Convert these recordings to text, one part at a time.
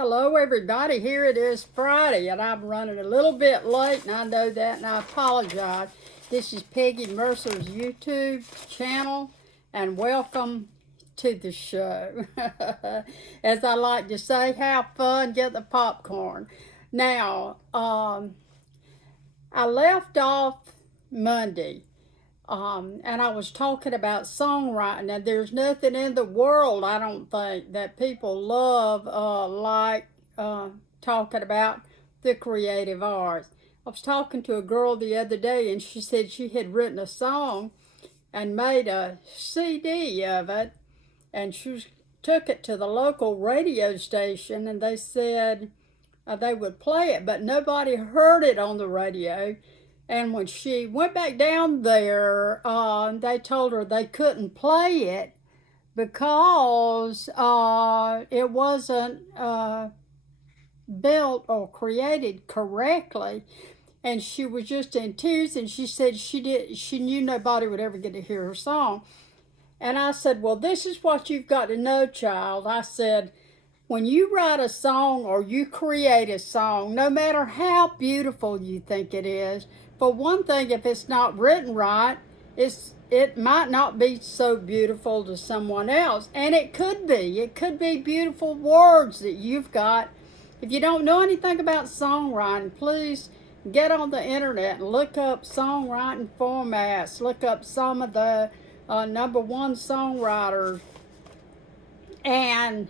Hello, everybody. Here it is Friday, and I'm running a little bit late, and I know that, and I apologize. This is Peggy Mercer's YouTube channel, and welcome to the show. As I like to say, have fun, get the popcorn. Now, I left off Monday. And I was talking about songwriting, and there's nothing in the world, I don't think, that people love like talking about the creative arts. I was talking to a girl the other day, and she said she had written a song and made a CD of it, and took it to the local radio station, and they said they would play it, but nobody heard it on the radio. And when she went back down there, they told her they couldn't play it because it wasn't built or created correctly. And she was just in tears, and she said she knew nobody would ever get to hear her song. And I said, well, this is what you've got to know, child. I said, when you write a song or you create a song, no matter how beautiful you think it is, for one thing, if it's not written right, it might not be so beautiful to someone else. And it could be. It could be beautiful words that you've got. If you don't know anything about songwriting, please get on the internet and look up songwriting formats. Look up some of the number one songwriters and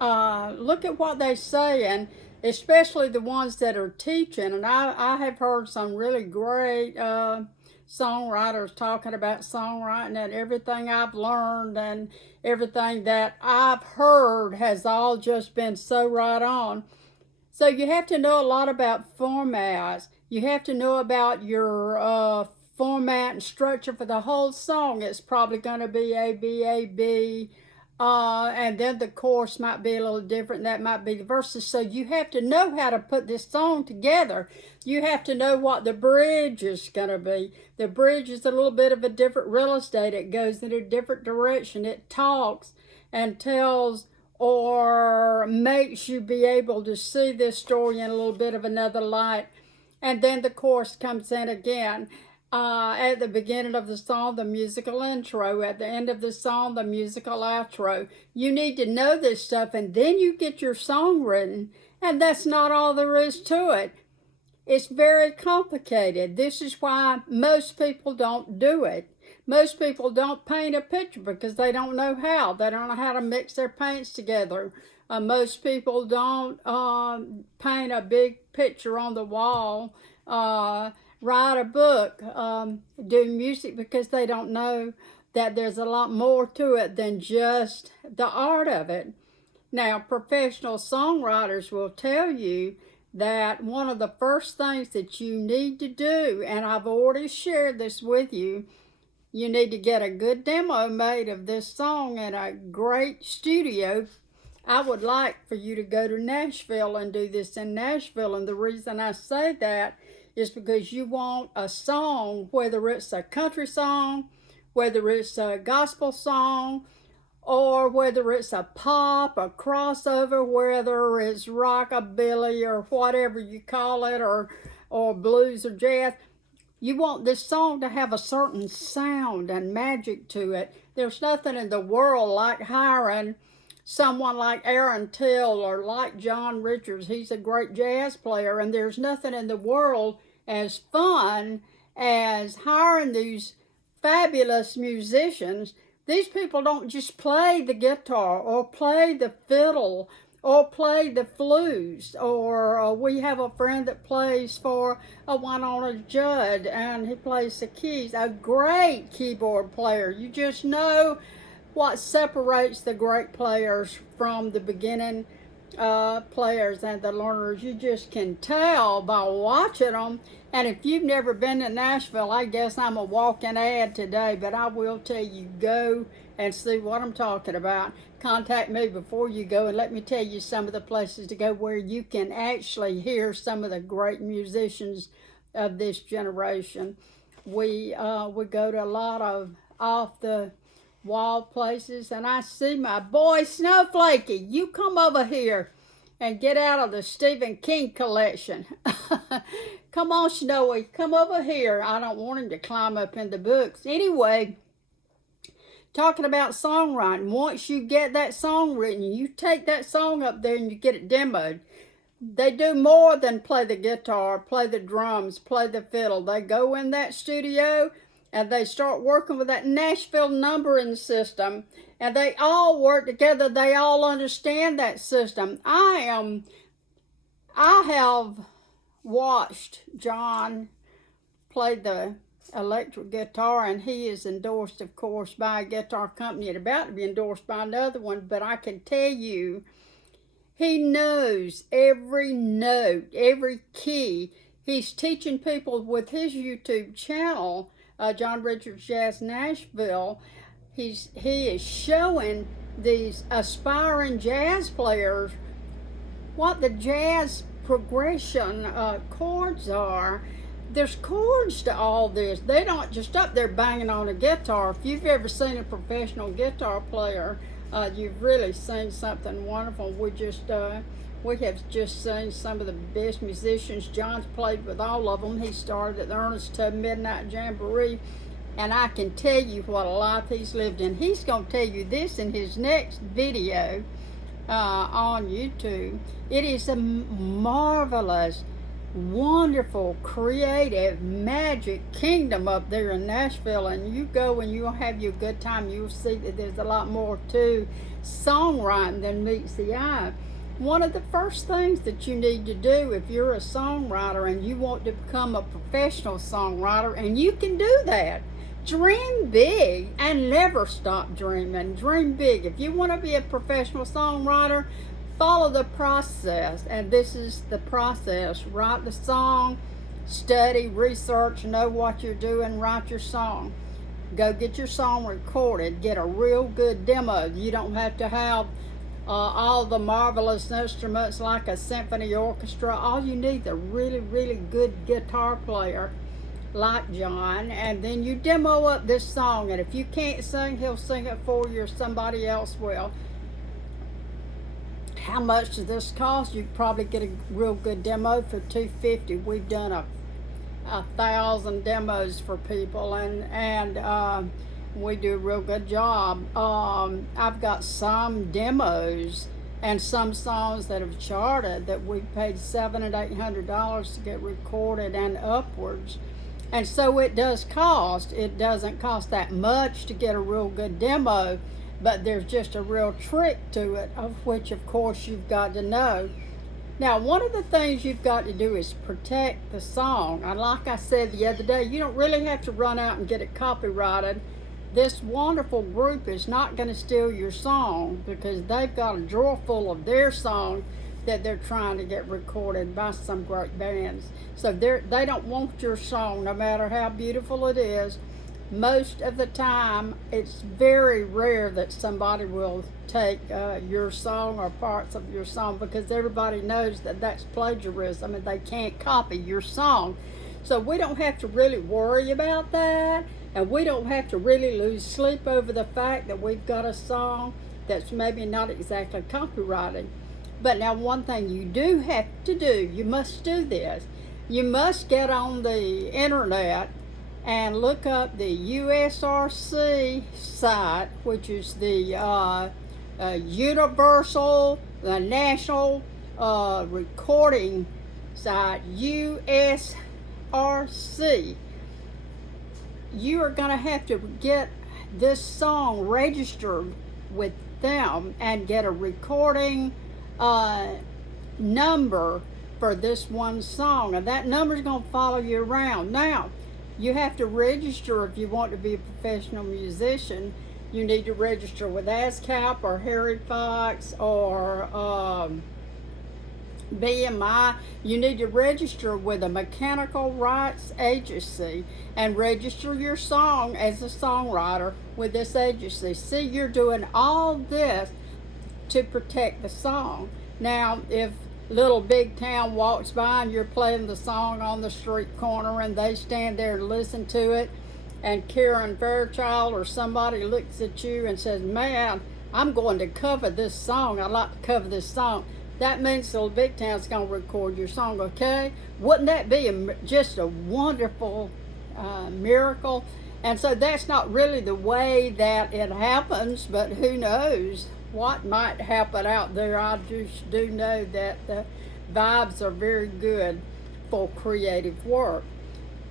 look at what they say, and especially the ones that are teaching. And I have heard some really great songwriters talking about songwriting, and everything I've learned and everything that I've heard has all just been so right on. So you have to know a lot about formats. You have to know about your format and structure for the whole song. It's probably going to be A, B, A, B. And then the chorus might be a little different. That might be the verses. So you have to know how to put this song together. You have to know what the bridge is going to be. The bridge is a little bit of a different real estate. It goes in a different direction. It talks and tells or makes you be able to see this story in a little bit of another light. And then the chorus comes in again. At the beginning of the song, the musical intro. At the end of the song, the musical outro. You need to know this stuff, and then you get your song written, and that's not all there is to it. It's very complicated. This is why most people don't do it. Most people don't paint a picture because they don't know how. They don't know how to mix their paints together. Most people don't paint a big picture on the wall. Write a book, do music, because they don't know that there's a lot more to it than just the art of it. Now, professional songwriters will tell you that one of the first things that you need to do, and I've already shared this with you, you need to get a good demo made of this song in a great studio. I would like for you to go to Nashville and do this in Nashville, and the reason I say that is because you want a song, whether it's a country song, whether it's a gospel song, or whether it's a pop, a crossover, whether it's rockabilly or whatever you call it, or blues or jazz. You want this song to have a certain sound and magic to it. There's nothing in the world like hiring someone like Aaron Till or like John Richards. He's a great jazz player, and there's nothing in the world as fun as hiring these fabulous musicians. These people don't just play the guitar or play the fiddle or play the flutes, or we have a friend that plays for a Winona Judd, and he plays the keys, a great keyboard player. You just know what separates the great players from the beginning players and the learners. You just can tell by watching them. And if you've never been to Nashville, I guess I'm a walking ad today, but I will tell you, go and see what I'm talking about. Contact me before you go, and let me tell you some of the places to go where you can actually hear some of the great musicians of this generation. We go to a lot of off the wall places, and I see my boy Snowflakey. You come over here and get out of the Stephen King collection. Come on, Snowy, come over here. I don't want him to climb up in the books. Anyway, talking about songwriting, once you get that song written, you take that song up there and you get it demoed. They do more than play the guitar, play the drums, play the fiddle. They go in that studio and they start working with that Nashville numbering system, and they all work together. They all understand that system. I have watched John play the electric guitar, and he is endorsed, of course, by a guitar company and about to be endorsed by another one, but I can tell you, he knows every note, every key. He's teaching people with his YouTube channel, John Richards Jazz Nashville. He is showing these aspiring jazz players what the jazz progression chords are. There's chords to all this. They're not just up there banging on a guitar. If you've ever seen a professional guitar player, you've really seen something wonderful. We have just seen some of the best musicians. John's played with all of them. He started at the Ernest Tubb Midnight Jamboree, and I can tell you what a life he's lived in. He's going to tell you this in his next video on YouTube. It is a marvelous, wonderful, creative, magic kingdom up there in Nashville, and you go and you'll have your good time. You'll see that there's a lot more to songwriting than meets the eye. One of the first things that you need to do if you're a songwriter and you want to become a professional songwriter, and you can do that, dream big and never stop dreaming. Dream big. If you want to be a professional songwriter, follow the process, and this is the process. Write the song, study, research, know what you're doing, write your song. Go get your song recorded, get a real good demo. You don't have to have all the marvelous instruments like a symphony orchestra. All you need is a really, really good guitar player like John, and then you demo up this song, and if you can't sing, he'll sing it for you or somebody else will. How much does this cost? You probably get a real good demo for $250. We've done 1,000 demos for people, and we do a real good job. I've got some demos and some songs that have charted that we paid $700 and $800 to get recorded and upwards. And so it does cost. It doesn't cost that much to get a real good demo, but there's just a real trick to it, of which, of course, you've got to know. Now, one of the things you've got to do is protect the song. And like I said the other day, you don't really have to run out and get it copyrighted. This wonderful group is not going to steal your song, because they've got a drawer full of their songs that they're trying to get recorded by some great bands. So they don't want your song, no matter how beautiful it is. Most of the time, it's very rare that somebody will take your song or parts of your song, because everybody knows that that's plagiarism and they can't copy your song. So we don't have to really worry about that, and we don't have to really lose sleep over the fact that we've got a song that's maybe not exactly copyrighted. But now, one thing you do have to do, you must do this. You must get on the internet and look up the USRC site, which is the the National Recording Site, USRC. You are going to have to get this song registered with them and get a recording number for this one song, and that number is going to follow you around. Now, you have to register if you want to be a professional musician. You need to register with ASCAP or Harry Fox or BMI. You need to register with a mechanical rights agency and register your song as a songwriter with this agency. See, you're doing all this to protect the song. Now, if Little Big Town walks by and you're playing the song on the street corner and they stand there and listen to it, and Karen Fairchild or somebody looks at you and says, "Man, I'm going to cover this song. I'd like to cover this song." that means the big town's going to record your song, okay? Wouldn't that be just a wonderful miracle? And so that's not really the way that it happens, but who knows what might happen out there. I just do know that the vibes are very good for creative work.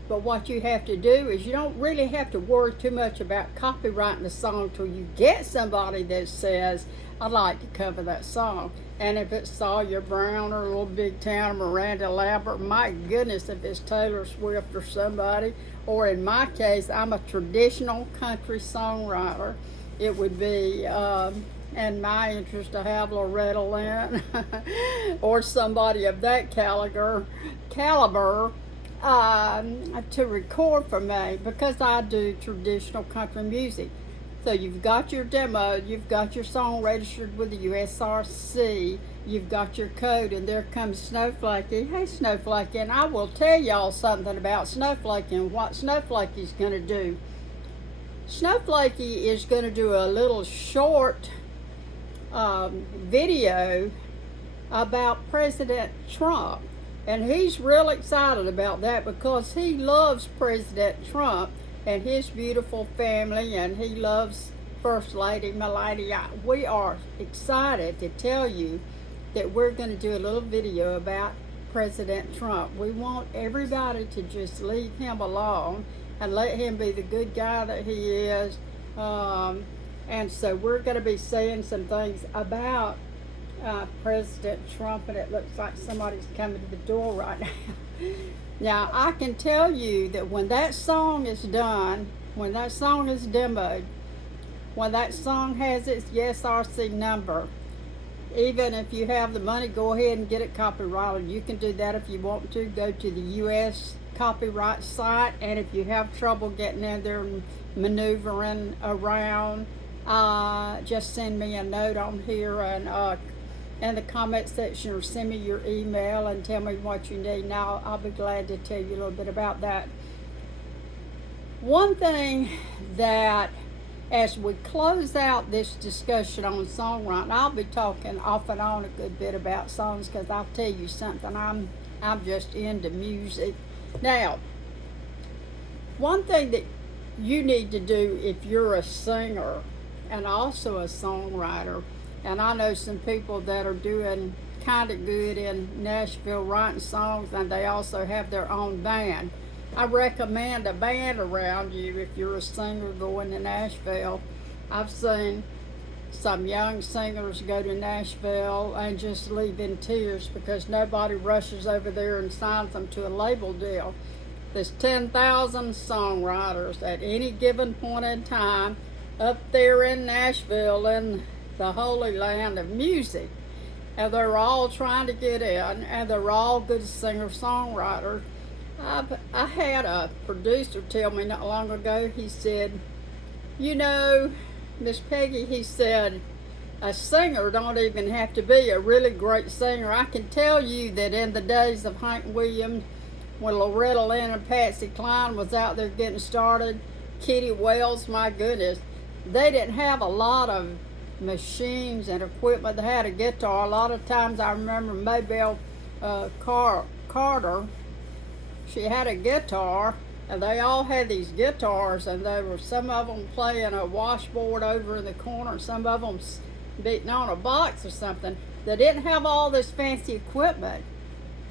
But what you have to do is you don't really have to worry too much about copyrighting the song till you get somebody that says, I'd like to cover that song. And if it's Sawyer Brown or Little Big Town or Miranda Lambert, my goodness, if it's Taylor Swift or somebody, or in my case, I'm a traditional country songwriter, it would be in my interest to have Loretta Lynn or somebody of that caliber to record for me, because I do traditional country music. So you've got your demo, you've got your song registered with the USRC, you've got your code, and there comes Snowflakey. Hey Snowflakey, and I will tell y'all something about Snowflakey and what Snowflakey's going to do. Snowflakey is going to do a little short video about President Trump. And he's real excited about that because he loves President Trump and his beautiful family, and he loves First Lady Melania. We are excited to tell you that we're going to do a little video about President Trump. We want everybody to just leave him alone and let him be the good guy that he is. And so we're going to be saying some things about President Trump, and it looks like somebody's coming to the door right now. Now, I can tell you that when that song is done, when that song is demoed, when that song has its SRC number, even if you have the money, go ahead and get it copyrighted. You can do that if you want to. Go to the U.S. copyright site, and if you have trouble getting in there and maneuvering around, just send me a note on here and in the comment section, or send me your email and tell me what you need. Now I'll be glad to tell you a little bit about that. One thing that, as we close out this discussion on songwriting, I'll be talking off and on a good bit about songs, because I'll tell you something, I'm just into music. Now, one thing that you need to do if you're a singer and also a songwriter, and I know some people that are doing kind of good in Nashville writing songs, and they also have their own band. I recommend a band around you if you're a singer going to Nashville. I've seen some young singers go to Nashville and just leave in tears because nobody rushes over there and signs them to a label deal. There's 10,000 songwriters at any given point in time up there in Nashville, in the holy land of music, and they're all trying to get in, and they're all good singer-songwriters. I had a producer tell me not long ago, he said, you know, Miss Peggy, he said, a singer don't even have to be a really great singer. I can tell you that in the days of Hank Williams, when Loretta Lynn and Patsy Cline was out there getting started, Kitty Wells, my goodness, they didn't have a lot of machines and equipment. They had a guitar. A lot of times I remember Maybelle Carter, she had a guitar, and they all had these guitars, and they were, some of them playing a washboard over in the corner, and some of them beating on a box or something. They didn't have all this fancy equipment,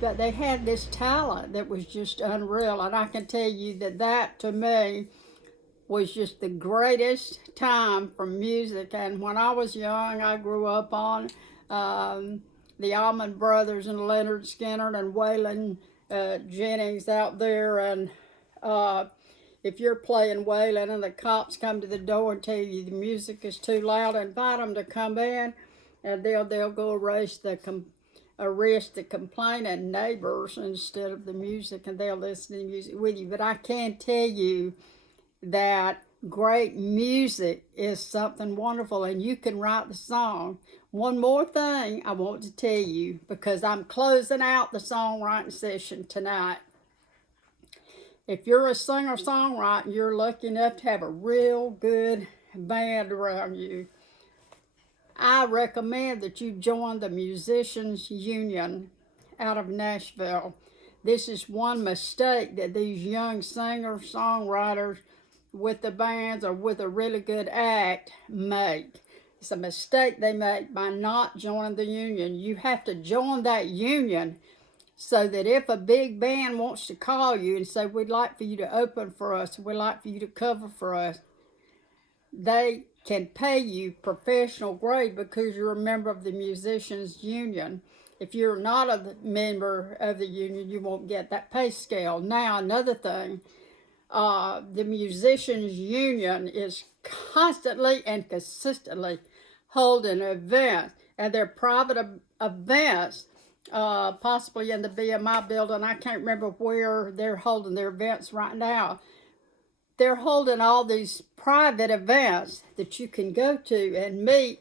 but they had this talent that was just unreal. And I can tell you that that to me was just the greatest time for music. And when I was young, I grew up on the Allman Brothers and Leonard Skinner and Waylon Jennings out there. And if you're playing Waylon and the cops come to the door and tell you the music is too loud, invite them to come in, and they'll go arrest the complaining neighbors instead of the music, and they'll listen to the music with you. But I can tell you that great music is something wonderful, and you can write the song. One more thing I want to tell you, because I'm closing out the songwriting session tonight. If you're a singer-songwriter, you're lucky enough to have a real good band around you. I recommend that you join the Musicians Union out of Nashville. This is one mistake that these young singers, songwriters with the bands or with a really good act make. It's a mistake they make by not joining the union. You have to join that union so that if a big band wants to call you and say, we'd like for you to open for us, we'd like for you to cover for us, they can pay you professional grade because you're a member of the Musicians Union. If you're not a member of the union, you won't get that pay scale. Now, another thing, the Musicians Union is constantly and consistently holding events, and they're private events, possibly in the BMI building. I can't remember where they're holding their events right now. They're holding all these private events that you can go to and meet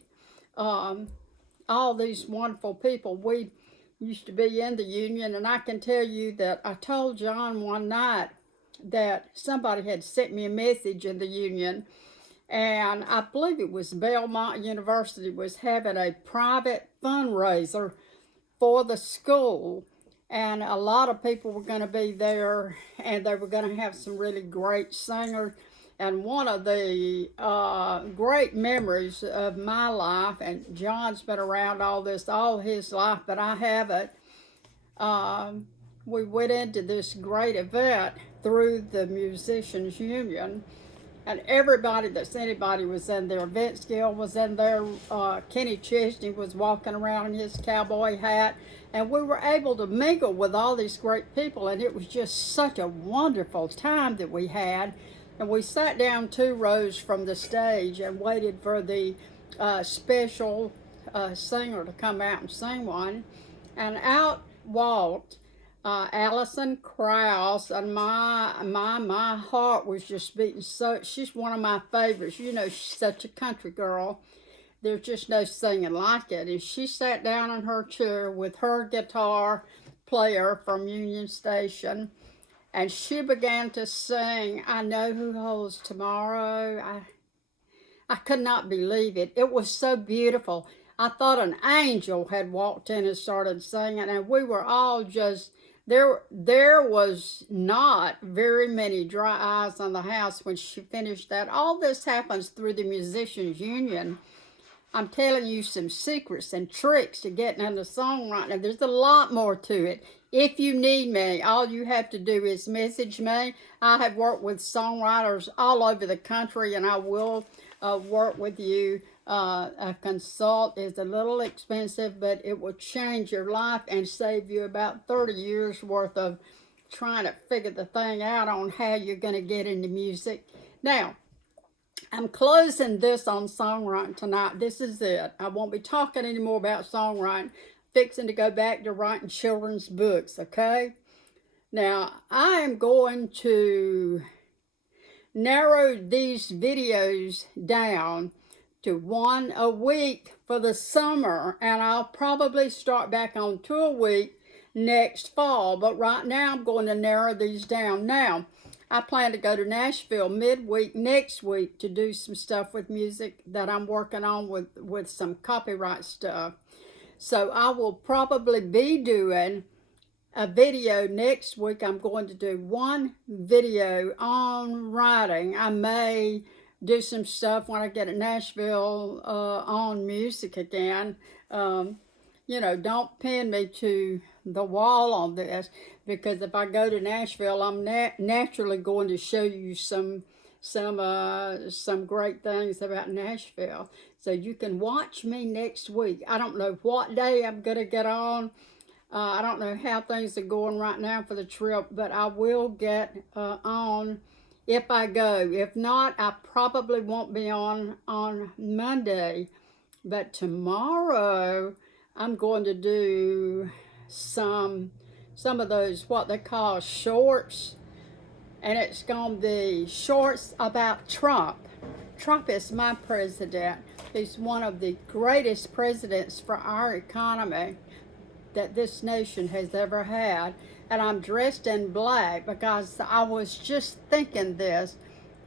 all these wonderful people. We used to be in the union, and I can tell you that I told John one night that somebody had sent me a message in the union, and I believe it was Belmont University was having a private fundraiser for the school, and a lot of people were going to be there, and they were going to have some really great singers. And one of the great memories of my life, and John's been around all his life, but I haven't. We went into this great event through the Musicians Union, and anybody was in there. Vince Gill was in there. Kenny Chesney was walking around in his cowboy hat, and we were able to mingle with all these great people, and it was just such a wonderful time that we had. And we sat down 2 rows from the stage and waited for the special singer to come out and sing one. And out walked Alison Krauss, and my heart was just beating. So she's one of my favorites. You know, she's such a country girl. There's just no singing like it. And she sat down in her chair with her guitar player from Union Station, and she began to sing, I Know Who Holds Tomorrow. I could not believe it. It was so beautiful. I thought an angel had walked in and started singing, and we were all just, there was not very many dry eyes on the house when she finished that. All this happens through the Musicians Union. I'm telling you some secrets and tricks to getting into songwriting. There's a lot more to it. If you need me, all you have to do is message me. I have worked with songwriters all over the country, and I will work with you. A consult is a little expensive, but it will change your life and save you about 30 years worth of trying to figure the thing out on how you're going to get into music. Now, I'm closing this on songwriting tonight. This is it. I won't be talking anymore about songwriting. Fixing to go back to writing children's books, okay? Now, I am going to narrow these videos down to 1 a week for the summer, and I'll probably start back on 2 a week next fall, but right now I'm going to narrow these down. Now, I plan to go to Nashville midweek next week to do some stuff with music that I'm working on with some copyright stuff. So I will probably be doing a video next week. I'm going to do 1 video on writing. I may do some stuff when I get to Nashville on music again. You know, don't pin me to the wall on this, because if I go to Nashville, I'm naturally going to show you some great things about Nashville. So you can watch me next week. I don't know what day I'm going to get on. I don't know how things are going right now for the trip, but I will get on if I go. If not, I probably won't be on Monday. But tomorrow, I'm going to do some of those, what they call shorts. And it's going to be shorts about Trump. Trump is my president. He's one of the greatest presidents for our economy that this nation has ever had. And I'm dressed in black because I was just thinking this.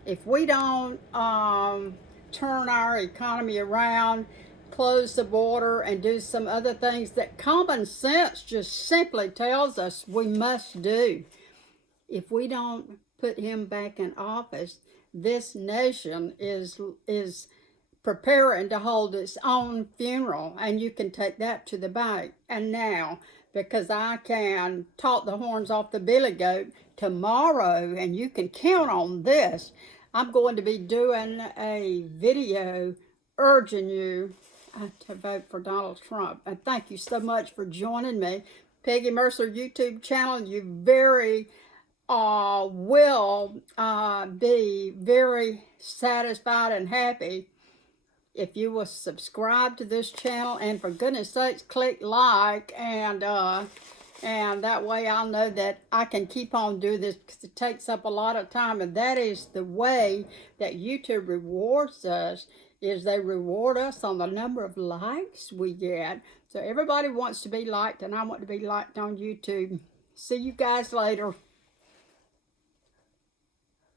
If we don't turn our economy around close the border and do some other things that common sense just simply tells us we must do. If we don't put him back in office, this nation is preparing to hold its own funeral, and you can take that to the bank. And now, because I can talk the horns off the billy goat, tomorrow, and you can count on this, I'm going to be doing a video urging you to vote for Donald Trump. And thank you so much for joining me. Peggy Mercer YouTube channel, you very will be very satisfied and happy if you will subscribe to this channel, and for goodness sakes, click like, and that way I'll know that I can keep on doing this, because it takes up a lot of time, and that is the way that YouTube rewards us, is they reward us on the number of likes we get. So everybody wants to be liked, and I want to be liked on YouTube. See you guys later.